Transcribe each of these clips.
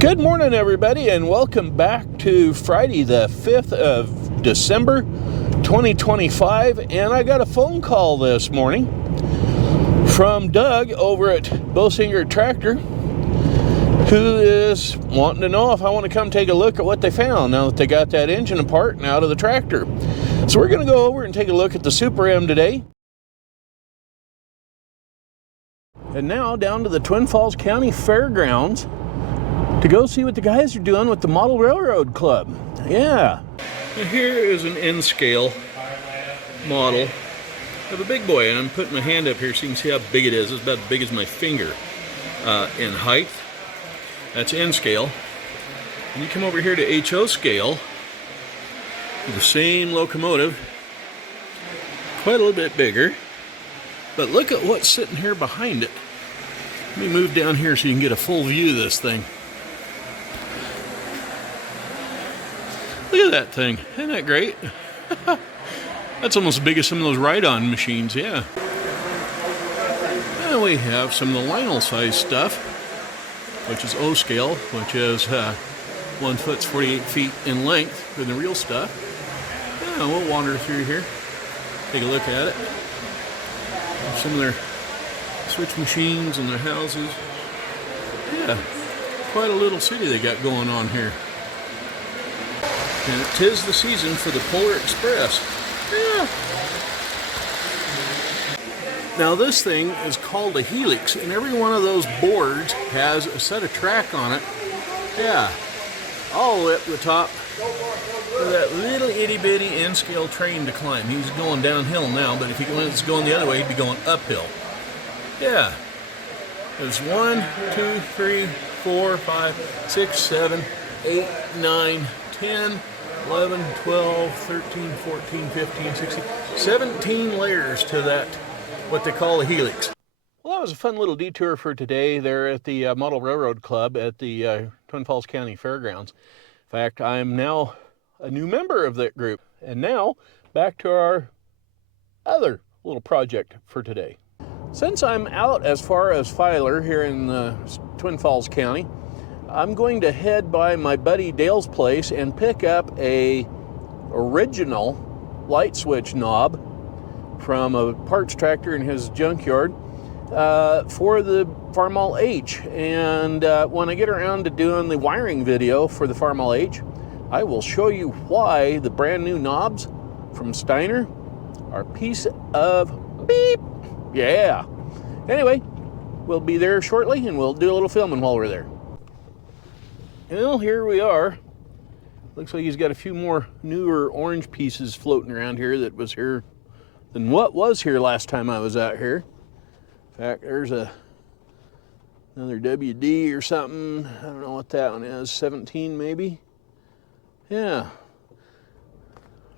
Good morning, everybody, and welcome back to Friday the 5th of December 2025. And I got a phone call this morning from Doug over at Boesinger Tractor, who is wanting to know if I want to come take a look at what they found now that they got that engine apart and out of the tractor. So we're going to go over and take a look at the Super M today. And now down to the Twin Falls County Fairgrounds to go see what the guys are doing with the Model Railroad Club. Yeah. And here is an N-scale model of a big boy, and I'm putting my hand up here so you can see how big it is. It's about as big as my finger in height. That's N-scale. And you come over here to HO scale, the same locomotive, quite a little bit bigger. But look at what's sitting here behind it. Let me move down here so you can get a full view of this thing. Look at that thing. Isn't that great? That's almost as big as some of those ride-on machines, yeah. And we have some of the Lionel size stuff, which is O scale, which is 1 foot 48 feet in length for the real stuff. Yeah, we'll wander through here, take a look at it. Some of their switch machines and their houses. Yeah, quite a little city they got going on here. And 'tis the season for the Polar Express. Yeah. Now this thing is called a Helix, and every one of those boards has a set of track on it. Yeah, all the way up to the top for that little itty bitty N-scale train to climb. He's going downhill now, but if he was going the other way, he'd be going uphill. Yeah. There's 1, 2, 3, 4, 5, 6, 7, 8, 9, 10, 11, 12, 13, 14, 15, 16, 17 layers to that, what they call a Helix. Well, that was a fun little detour for today there at the Model Railroad Club at the Twin Falls County Fairgrounds. In fact, I'm now a new member of that group. And now, back to our other little project for today. Since I'm out as far as Filer here in Twin Falls County, I'm going to head by my buddy Dale's place and pick up a original light switch knob from a parts tractor in his junkyard for the Farmall H. And when I get around to doing the wiring video for the Farmall H, I will show you why the brand new knobs from Steiner are a piece of beep. Yeah. Anyway, we'll be there shortly and we'll do a little filming while we're there. Well, here we are. Looks like he's got a few more newer orange pieces floating around here that was here than what was here last time I was out here. In fact, there's another WD or something. I don't know what that one is. 17 maybe? Yeah.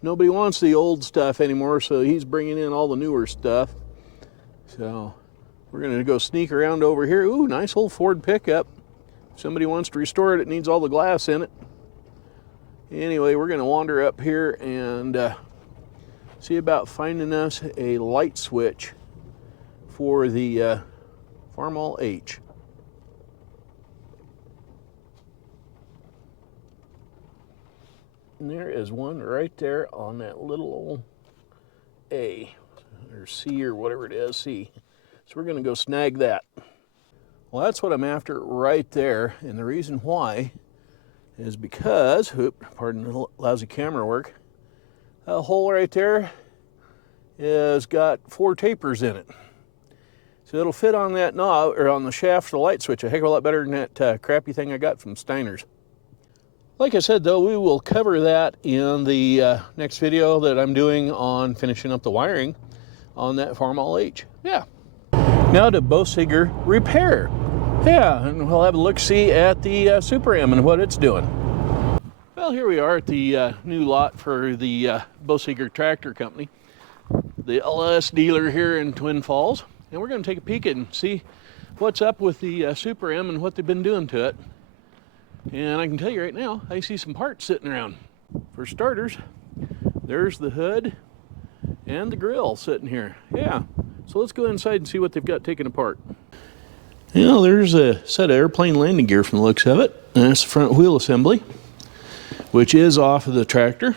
Nobody wants the old stuff anymore, so he's bringing in all the newer stuff. So we're going to go sneak around over here. Ooh, nice old Ford pickup. If somebody wants to restore it, it needs all the glass in it. Anyway, we're going to wander up here and see about finding us a light switch for the Farmall H. And there is one right there on that little old A, or C, or whatever it is, C. So we're going to go snag that. Well, that's what I'm after right there, and the reason why is because, pardon the lousy camera work, a hole right there has got 4 tapers in it. So it'll fit on that knob, or on the shaft of the light switch, a heck of a lot better than that crappy thing I got from Steiner's. Like I said, though, we will cover that in the next video that I'm doing on finishing up the wiring on that Farmall H. Yeah. Now to Boesinger Repair. Yeah, and we'll have a look-see at the Super M and what it's doing. Well, here we are at the new lot for the Boesinger Tractor Company, the LS dealer here in Twin Falls. And we're going to take a peek and see what's up with the Super M and what they've been doing to it. And I can tell you right now, I see some parts sitting around. For starters, there's the hood and the grill sitting here. Yeah, so let's go inside and see what they've got taken apart. You know, there's a set of airplane landing gear from the looks of it. And that's the front wheel assembly, which is off of the tractor.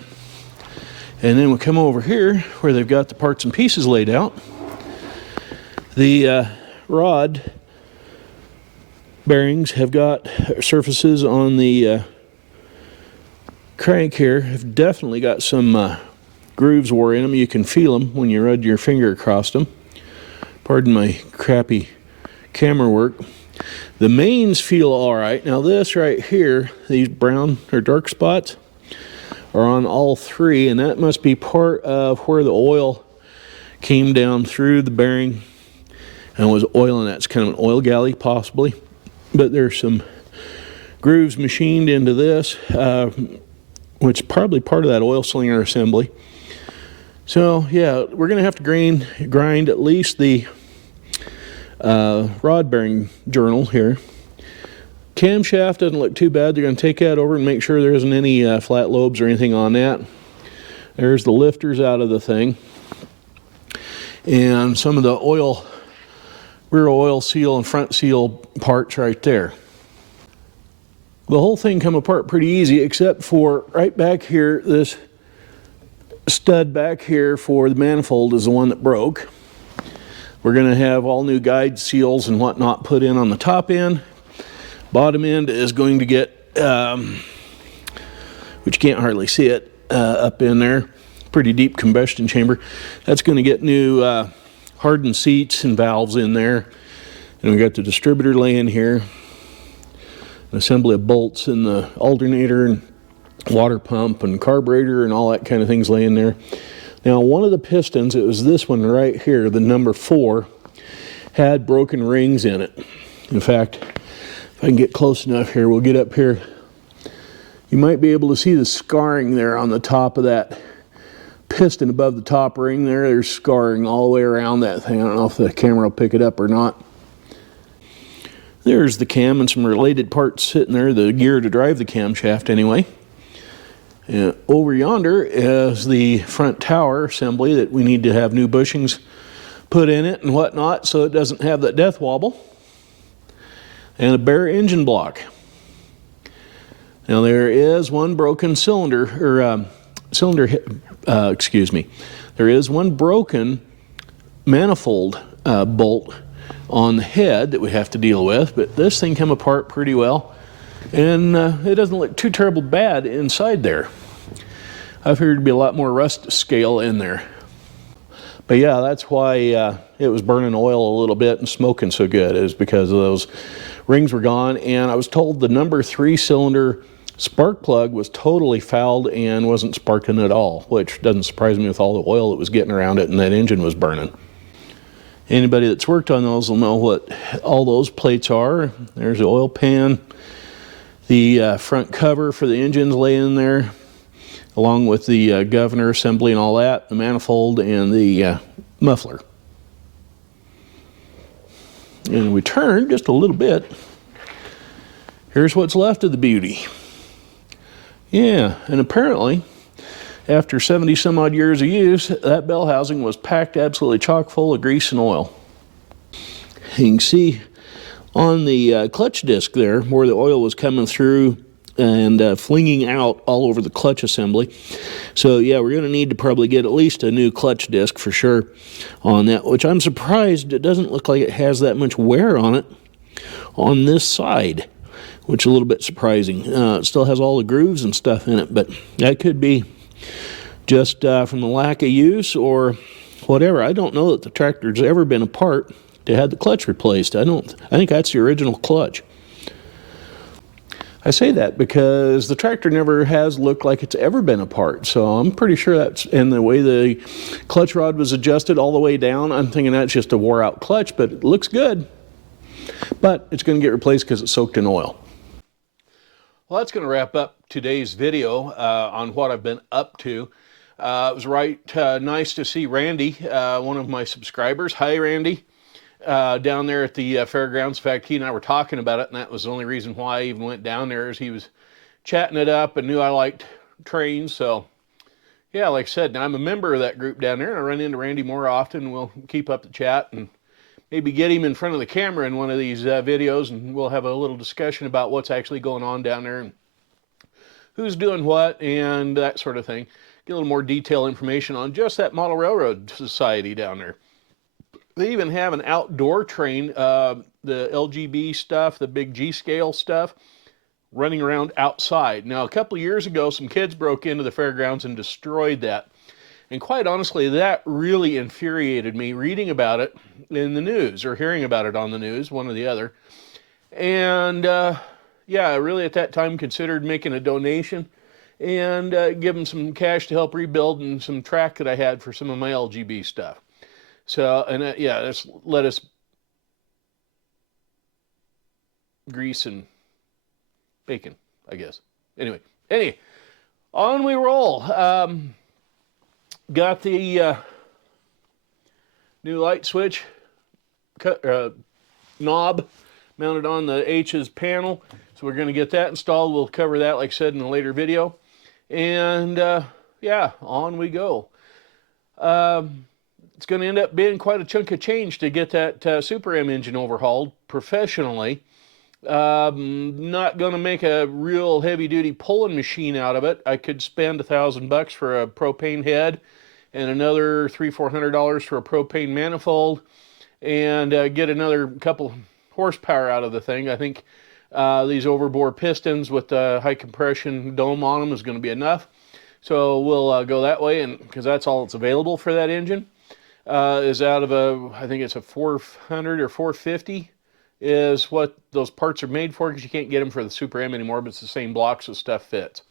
And then we come over here where they've got the parts and pieces laid out. The rod bearings have got surfaces on the crank here, have definitely got some grooves wore in them. You can feel them when you run your finger across them. Pardon my crappy camera work. The mains feel all right. Now this right here, these brown or dark spots are on all three, and that must be part of where the oil came down through the bearing and was oiling that. It's kind of an oil galley possibly, but there's some grooves machined into this, which is probably part of that oil cylinder assembly. So yeah, we're going to have to grind at least the rod bearing journal here. Camshaft doesn't look too bad. They're going to take that over and make sure there isn't any flat lobes or anything on that. There's the lifters out of the thing. And some of the rear oil seal and front seal parts right there. The whole thing come apart pretty easy, except for right back here, this stud back here for the manifold is the one that broke. We're going to have all new guide seals and whatnot put in on the top end. Bottom end is going to get, which you can't hardly see it, up in there. Pretty deep combustion chamber. That's going to get new hardened seats and valves in there. And we got the distributor laying here. An assembly of bolts and the alternator and water pump and carburetor and all that kind of things laying there. Now one of the pistons, it was this one right here, the number 4, had broken rings in it. In fact, if I can get close enough here, we'll get up here. You might be able to see the scarring there on the top of that piston above the top ring there. There's scarring all the way around that thing. I don't know if the camera will pick it up or not. There's the cam and some related parts sitting there, the gear to drive the camshaft anyway. And over yonder is the front tower assembly that we need to have new bushings put in it and whatnot so it doesn't have that death wobble. And a bare engine block. Now there is one broken cylinder, or excuse me. There is one broken manifold bolt on the head that we have to deal with, but this thing came apart pretty well, and it doesn't look too terrible bad inside there. I figured it'd be a lot more rust scale in there. But yeah, that's why it was burning oil a little bit and smoking so good, is because of those rings were gone. And I was told the number 3 cylinder spark plug was totally fouled and wasn't sparking at all, which doesn't surprise me with all the oil that was getting around it and that engine was burning. Anybody that's worked on those will know what all those plates are. There's the oil pan, the front cover for the engine's laying there, along with the governor assembly and all that, the manifold and the muffler. And we turn just a little bit. Here's what's left of the beauty. Yeah, and apparently, after 70 some odd years of use, that bell housing was packed absolutely chock full of grease and oil. You can see on the clutch disc there where the oil was coming through and flinging out all over the clutch assembly. So yeah, we're going to need to probably get at least a new clutch disc for sure on that, which I'm surprised it doesn't look like it has that much wear on it on this side, which is a little bit surprising. It still has all the grooves and stuff in it, but that could be just from the lack of use or whatever. I don't know that the tractor's ever been apart to have the clutch replaced. I think that's the original clutch. I say that because the tractor never has looked like it's ever been apart, so I'm pretty sure that's, and the way the clutch rod was adjusted all the way down, I'm thinking that's just a wore out clutch, but it looks good. But it's going to get replaced because it's soaked in oil. Well, that's going to wrap up today's video on what I've been up to. It was nice to see Randy, one of my subscribers. Hi, Randy. Down there at the fairgrounds. In fact, he and I were talking about it, and that was the only reason why I even went down there, is he was chatting it up and knew I liked trains. So yeah, like I said, now I'm a member of that group down there, and I run into Randy more often. We'll keep up the chat and maybe get him in front of the camera in one of these videos, and we'll have a little discussion about what's actually going on down there and who's doing what and that sort of thing. Get a little more detailed information on just that Model Railroad Society down there. They even have an outdoor train, the LGB stuff, the big G-scale stuff, running around outside. Now, a couple of years ago, some kids broke into the fairgrounds and destroyed that. And quite honestly, that really infuriated me reading about it in the news or hearing about it on the news, one or the other. And yeah, I really at that time considered making a donation and give them some cash to help rebuild and some track that I had for some of my LGB stuff. So, and yeah, that's lettuce, grease, and bacon, I guess. Anyway, on we roll. Got the new light switch knob mounted on the H's panel. So we're going to get that installed. We'll cover that, like I said, in a later video. And yeah, on we go. It's going to end up being quite a chunk of change to get that Super M engine overhauled professionally. Not going to make a real heavy-duty pulling machine out of it. I could spend $1,000 for a propane head and another $300-400 for a propane manifold and get another couple horsepower out of the thing. I think these overbore pistons with the high compression dome on them is going to be enough. So we'll go that way, and because that's all that's available for that engine. Is out of I think it's a 400 or 450 is what those parts are made for, because you can't get them for the Super M anymore, but it's the same block, so stuff fits.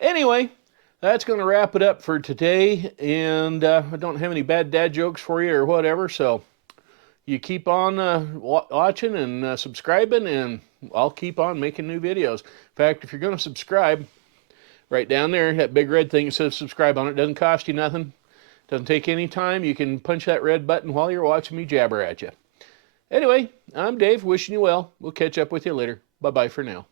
Anyway, that's going to wrap it up for today, and I don't have any bad dad jokes for you or whatever, so you keep on watching and subscribing, and I'll keep on making new videos. In fact, if you're going to subscribe, right down there, that big red thing that says subscribe on it, doesn't cost you nothing. Doesn't take any time. You can punch that red button while you're watching me jabber at you. Anyway, I'm Dave, wishing you well. We'll catch up with you later. Bye-bye for now.